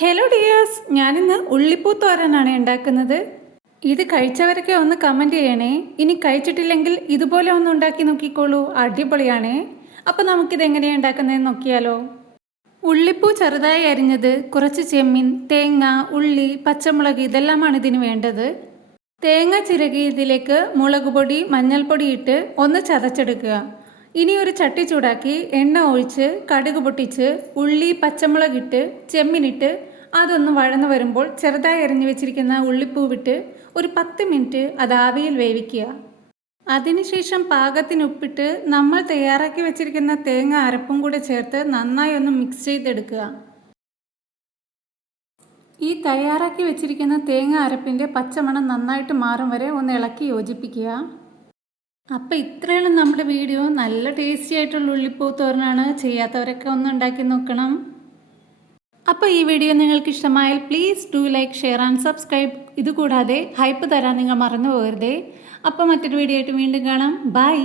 Hello dears ഞാനിന്ന് ഉള്ളിപ്പൂ തോരനാണ് ഉണ്ടാക്കുന്നത്. ഇത് കഴിച്ചവരൊക്കെ ഒന്ന് കമന്റ് ചെയ്യണേ. ഇനി കഴിച്ചിട്ടില്ലെങ്കിൽ ഇതുപോലെ ഒന്ന് ഉണ്ടാക്കി നോക്കിക്കോളൂ. അടിപൊളിയാണേ. അപ്പോൾ നമുക്കിത് എങ്ങനെയാണ് ഉണ്ടാക്കുന്നതെന്ന് നോക്കിയാലോ. ഉള്ളിപ്പൂ ചെറുതായി അരിഞ്ഞത് കുറച്ച് ചെമ്മീൻ തേങ്ങ ഉള്ളി പച്ചമുളക് ഇതെല്ലാമാണ് ഇതിന് വേണ്ടത്. തേങ്ങ ചിരകി ഇതിലേക്ക് മുളക് പൊടി മഞ്ഞൾപ്പൊടി ഇട്ട് ഒന്ന് ചതച്ചെടുക്കുക. ഇനി ഒരു ചട്ടി ചൂടാക്കി എണ്ണ ഒഴിച്ച് കടുക് പൊട്ടിച്ച് ഉള്ളി പച്ചമുളക് ഇട്ട് ചെമ്മിനിട്ട് അതൊന്ന് വഴന്നു വരുമ്പോൾ ചെറുതായി എറിഞ്ഞു വെച്ചിരിക്കുന്ന ഉള്ളിപ്പൂ വിട്ട് ഒരു പത്ത് മിനിറ്റ് അത് ആവിയിൽ വേവിക്കുക. അതിനുശേഷം പാകത്തിന് ഉപ്പിട്ട് നമ്മൾ തയ്യാറാക്കി വെച്ചിരിക്കുന്ന തേങ്ങ അരപ്പും കൂടെ ചേർത്ത് നന്നായി ഒന്ന് മിക്സ് ചെയ്തെടുക്കുക. ഈ തയ്യാറാക്കി വെച്ചിരിക്കുന്ന തേങ്ങ അരപ്പിന്റെ പച്ചമണം നന്നായിട്ട് മാറും വരെ ഒന്ന് ഇളക്കി യോജിപ്പിക്കുക. അപ്പോൾ ഇത്രയാണ് നമ്മുടെ വീഡിയോ. നല്ല ടേസ്റ്റി ആയിട്ടുള്ള ഉള്ളിപ്പൂ തോരനാണ്. ചെയ്യാത്തവരൊക്കെ ഒന്ന് ഉണ്ടാക്കി നോക്കണം. അപ്പോൾ ഈ വീഡിയോ നിങ്ങൾക്ക് ഇഷ്ടമായാൽ please do like share and subscribe ഇതുകൂടാതെ ഹൈപ്പ് തരാൻ നിങ്ങൾ മറന്നു പോകരുതേ അപ്പോൾ മറ്റൊരു വീഡിയോ ആയിട്ട് വീണ്ടും കാണാം. ബൈ